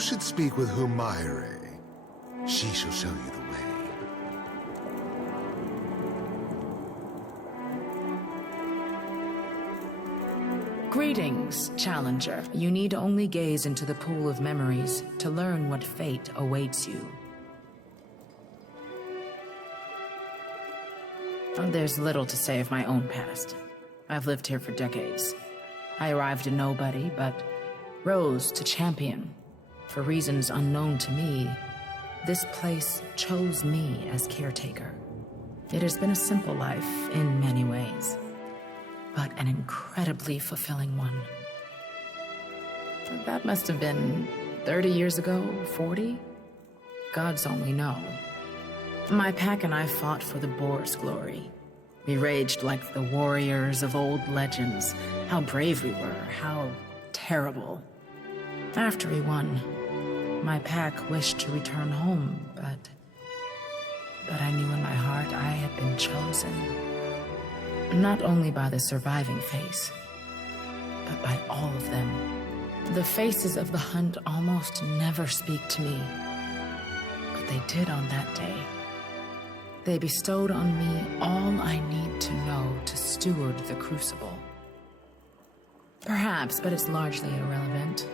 You should speak with Humaire. She shall show you the way. Greetings, Challenger. You need only gaze into the pool of memories to learn what fate awaits you. There's little to say of my own past. I've lived here for decades. I arrived a nobody, but rose to champion. For reasons unknown to me, this place chose me as caretaker. It has been a simple life in many ways, but an incredibly fulfilling one. That must have been 30 years ago, 40? Gods only know. My pack and I fought for the boar's glory. We raged like the warriors of old legends. How brave we were, how terrible. After we won, my pack wished to return home, but I knew in my heart I had been chosen. Not only by the surviving face, but by all of them. The faces of the hunt almost never speak to me, but they did on that day. They bestowed on me all I need to know to steward the crucible. Perhaps, but it's largely irrelevant.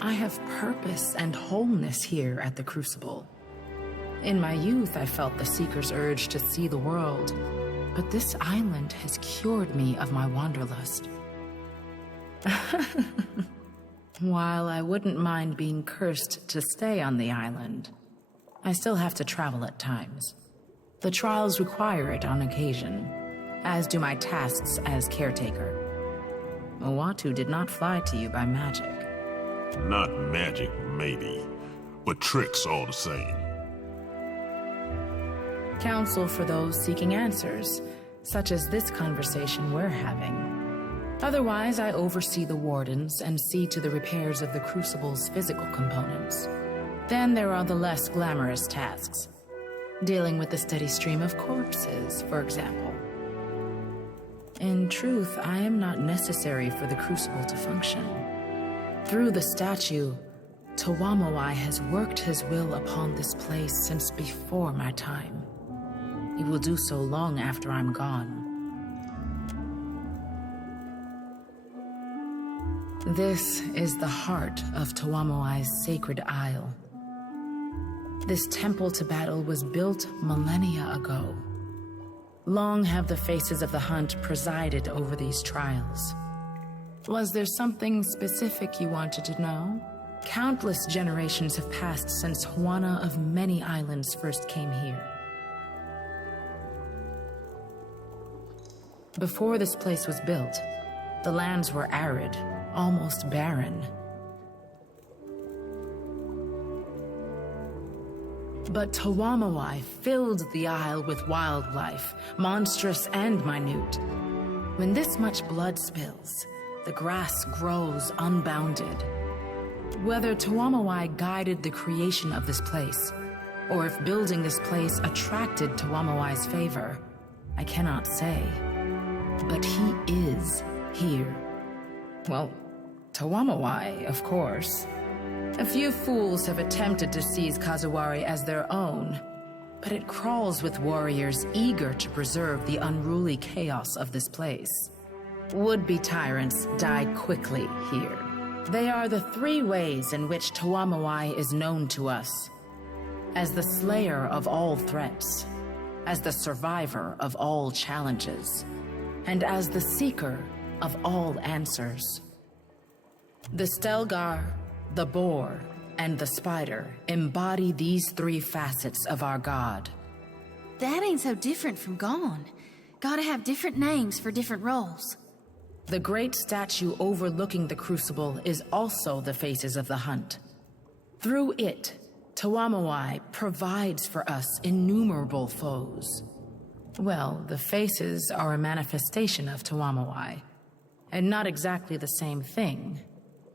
I have purpose and wholeness here at the crucible. In my youth, I felt the seeker's urge to see the world, but this island has cured me of my wanderlust. While I wouldn't mind being cursed to stay on the island, I still have to travel at times. The trials require it on occasion, as do my tasks as caretaker. Owatu did not fly to you by magic. Not magic, maybe, but tricks all the same. Counsel for those seeking answers, such as this conversation we're having. Otherwise, I oversee the wardens and see to the repairs of the Crucible's physical components. Then there are the less glamorous tasks, dealing with the steady stream of corpses, for example. In truth, I am not necessary for the Crucible to function. Through the statue, Toamowhai has worked his will upon this place since before my time. He will do so long after I'm gone. This is the heart of Toamowhai's sacred isle. This temple to battle was built millennia ago. Long have the faces of the hunt presided over these trials. Was there something specific you wanted to know? Countless generations have passed since Juana of many islands first came here. Before this place was built, the lands were arid, almost barren. But Toamowhai filled the isle with wildlife, monstrous and minute. When this much blood spills, the grass grows unbounded. Whether Toamowhai guided the creation of this place, or if building this place attracted Toamowhai's favor, I cannot say. But he is here. Well, Toamowhai, of course. A few fools have attempted to seize Kazuwari as their own, but it crawls with warriors eager to preserve the unruly chaos of this place. Would-be tyrants die quickly here. They are the three ways in which Toamowhai is known to us. As the slayer of all threats, as the survivor of all challenges, and as the seeker of all answers. The Stelgar, the boar, and the spider embody these three facets of our god. That ain't so different from Gone. Gotta have different names for different roles. The great statue overlooking the crucible is also the faces of the hunt. Through it, Toamowhai provides for us innumerable foes. Well, the faces are a manifestation of Toamowhai, and not exactly the same thing,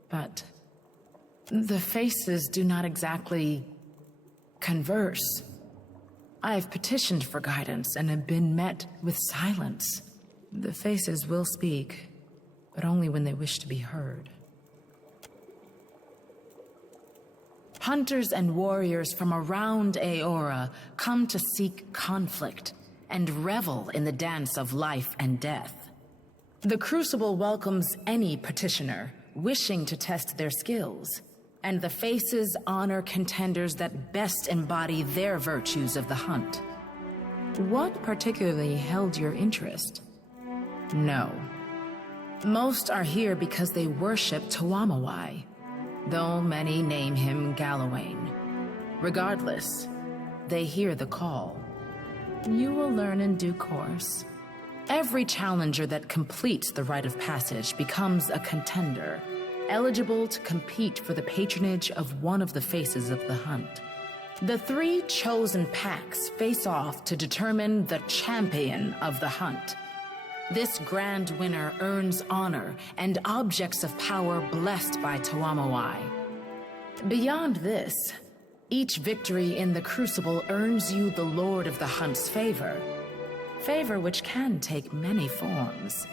but the faces do not exactly converse. I have petitioned for guidance and have been met with silence. The faces will speak, but only when they wish to be heard. Hunters and warriors from around Aora come to seek conflict and revel in the dance of life and death. The Crucible welcomes any petitioner wishing to test their skills, and the Faces honor contenders that best embody their virtues of the hunt. What particularly held your interest? No. Most are here because they worship Toamowhai, though many name him Galawain. Regardless, they hear the call. You will learn in due course. Every challenger that completes the rite of passage becomes a contender, eligible to compete for the patronage of one of the Faces of the hunt. The 3 chosen packs face off to determine the champion of the hunt. This grand winner earns honor and objects of power blessed by Toamowhai. Beyond this, each victory in the Crucible earns you the Lord of the Hunt's favor which can take many forms.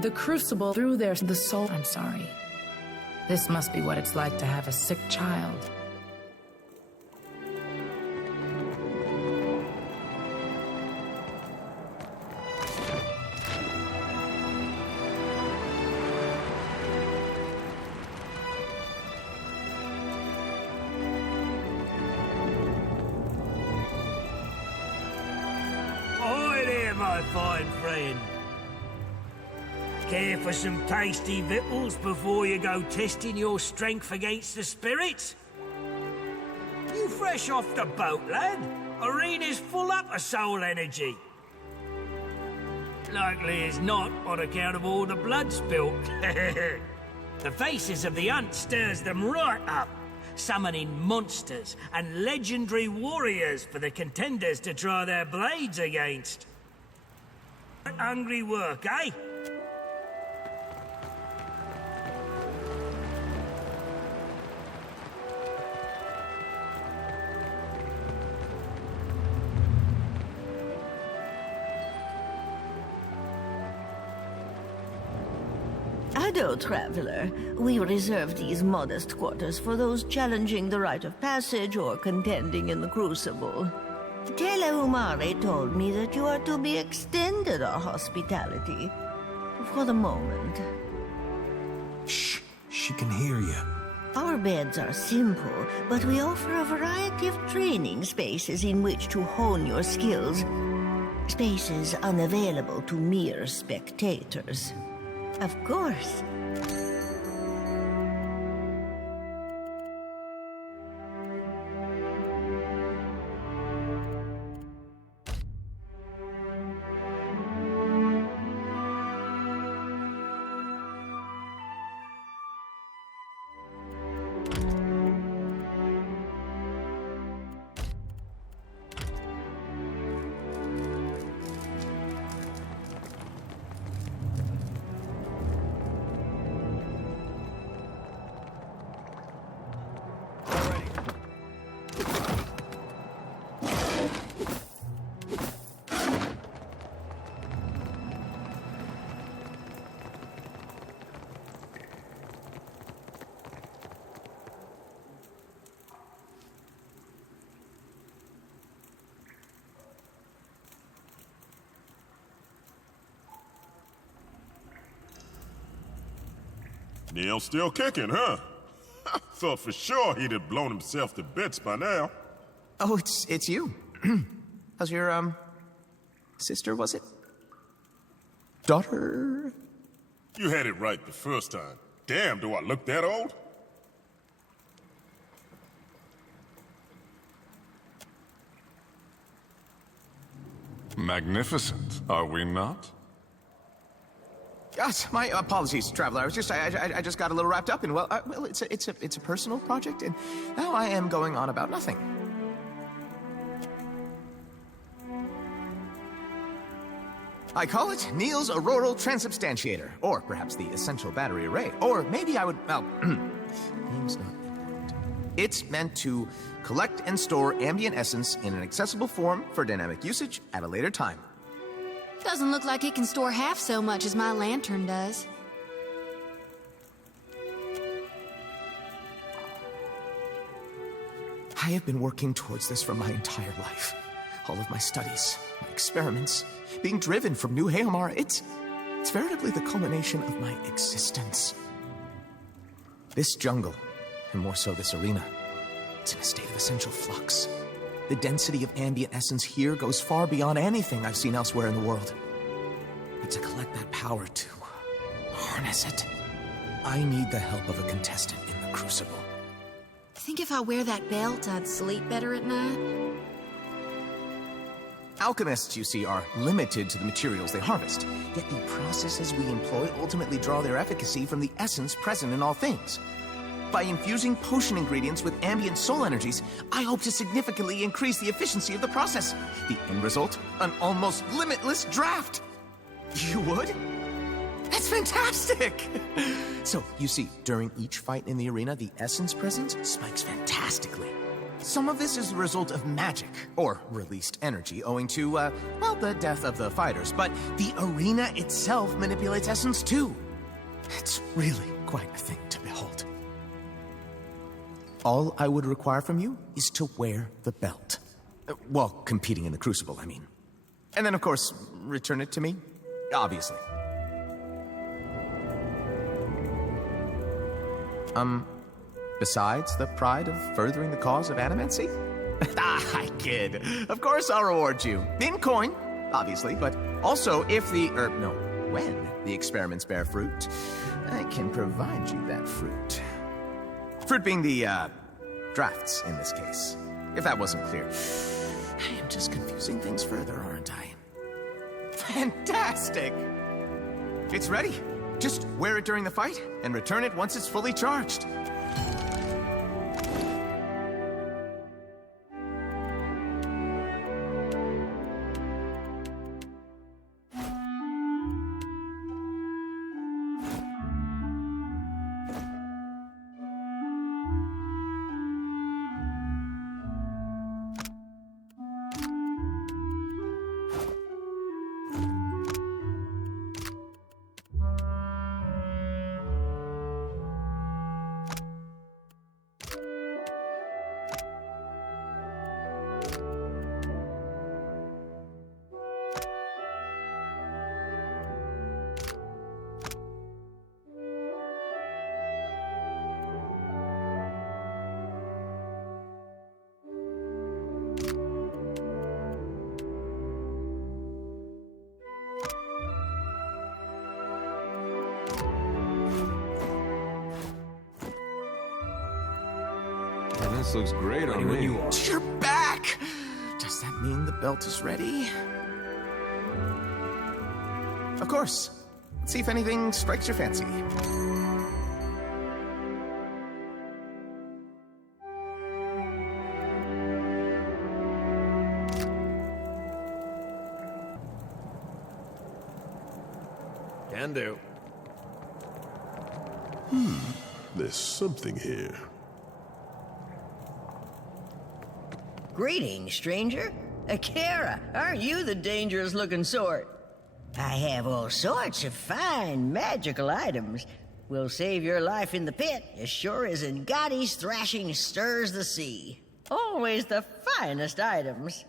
The Crucible through the soul... I'm sorry. This must be what it's like to have a sick child. My fine friend. Care for some tasty victuals before you go testing your strength against the spirits? You fresh off the boat, lad? Arena's full up of soul energy. Likely as not on account of all the blood spilt. The Faces of the hunt stirs them right up, summoning monsters and legendary warriors for the contenders to try their blades against. Hungry work, eh? Ado, traveler. We reserve these modest quarters for those challenging the rite of passage or contending in the Crucible. Toamowhai told me that you are to be extended our hospitality. For the moment. Shh, she can hear you. Our beds are simple, but we offer a variety of training spaces in which to hone your skills. Spaces unavailable to mere spectators. Of course. Neil's still kicking, huh? Thought for sure he'd have blown himself to bits by now. Oh, it's you. How's your, sister, was it? Daughter? You had it right the first time. Damn, do I look that old? Magnificent, are we not? Yes, my apologies, traveler. I just got a little wrapped up in, well, it's a personal project, and now I am going on about nothing. I call it Neil's Auroral Transubstantiator, or perhaps the Essential Battery Array, or maybe I would, well, name's not important. It's meant to collect and store ambient essence in an accessible form for dynamic usage at a later time. Doesn't look like it can store half so much as my lantern does. I have been working towards this for my entire life. All of my studies, my experiments, being driven from New Haomar, it's veritably the culmination of my existence. This jungle, and more so this arena, it's in a state of essential flux. The density of ambient essence here goes far beyond anything I've seen elsewhere in the world. But to collect that power, to harness it, I need the help of a contestant in the Crucible. Think if I wear that belt, I'd sleep better at night? Alchemists, you see, are limited to the materials they harvest. Yet the processes we employ ultimately draw their efficacy from the essence present in all things. By infusing potion ingredients with ambient soul energies, I hope to significantly increase the efficiency of the process. The end result, an almost limitless draft. You would? That's fantastic! So, you see, during each fight in the arena, the essence present spikes fantastically. Some of this is the result of magic, or released energy, owing to, well, the death of the fighters. But the arena itself manipulates essence too. It's really quite a thing to behold. All I would require from you is to wear the belt. While competing in the Crucible, I mean. And then, of course, return it to me, obviously. Besides the pride of furthering the cause of animancy? I kid. Of course I'll reward you. In coin, obviously, but also if when the experiments bear fruit, I can provide you that fruit. Fruit being the, drafts in this case. If that wasn't clear. I am just confusing things further, aren't I? Fantastic! It's ready. Just wear it during the fight, and return it once it's fully charged. This looks great on me. You're back! Does that mean the belt is ready? Of course. Let's see if anything strikes your fancy. Can do. There's something here. Greetings, stranger. Akira, aren't you the dangerous-looking sort? I have all sorts of fine magical items. Will save your life in the pit as sure as Ngati's thrashing stirs the sea. Always the finest items.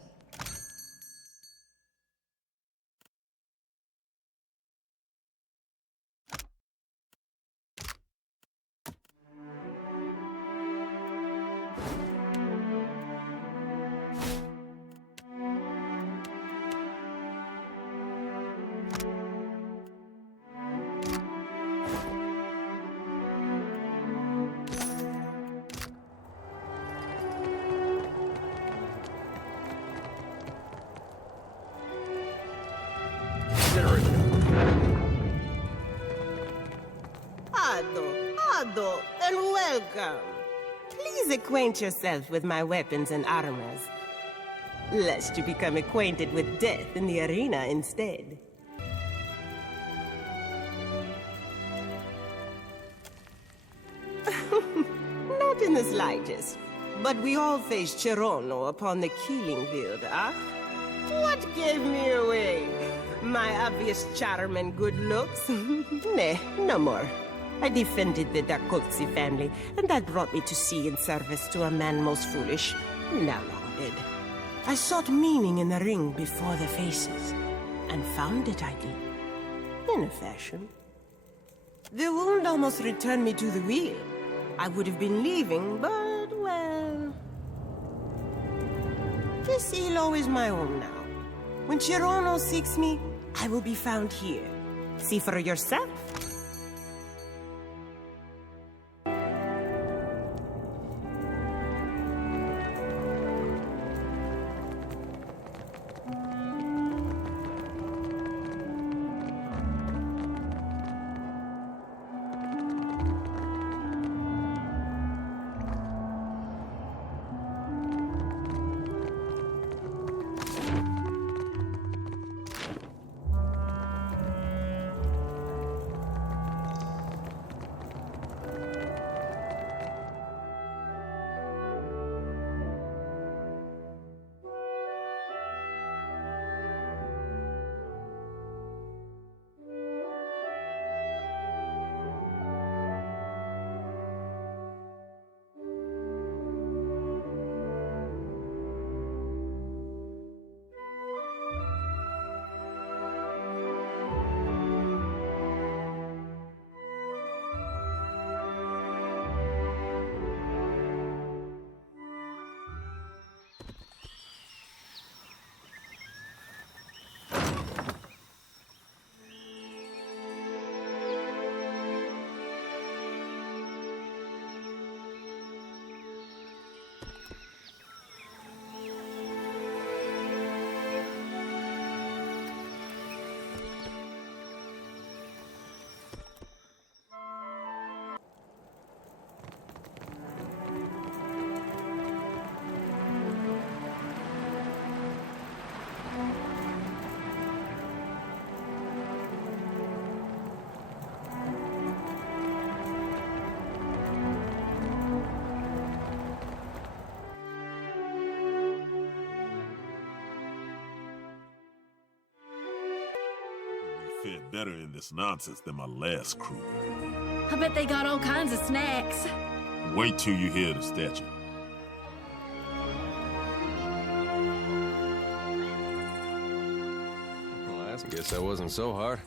Ado, and welcome. Please acquaint yourself with my weapons and armors, lest you become acquainted with death in the arena instead. Not in the slightest, but we all face Chirono upon the killing field, ah? What gave me away? My obvious charm and good looks? Nay, no more. I defended the Dakoltsi family, and that brought me to sea in service to a man most foolish, now long dead. I sought meaning in the ring before the faces, and found it, I did. In a fashion. The wound almost returned me to the wheel. I would have been leaving, but, well... This Ilo is my home now. When Chirono seeks me, I will be found here. See for yourself. Fared better in this nonsense than my last crew. I bet they got all kinds of snacks. Wait till you hear the statue. Well, I guess that wasn't so hard.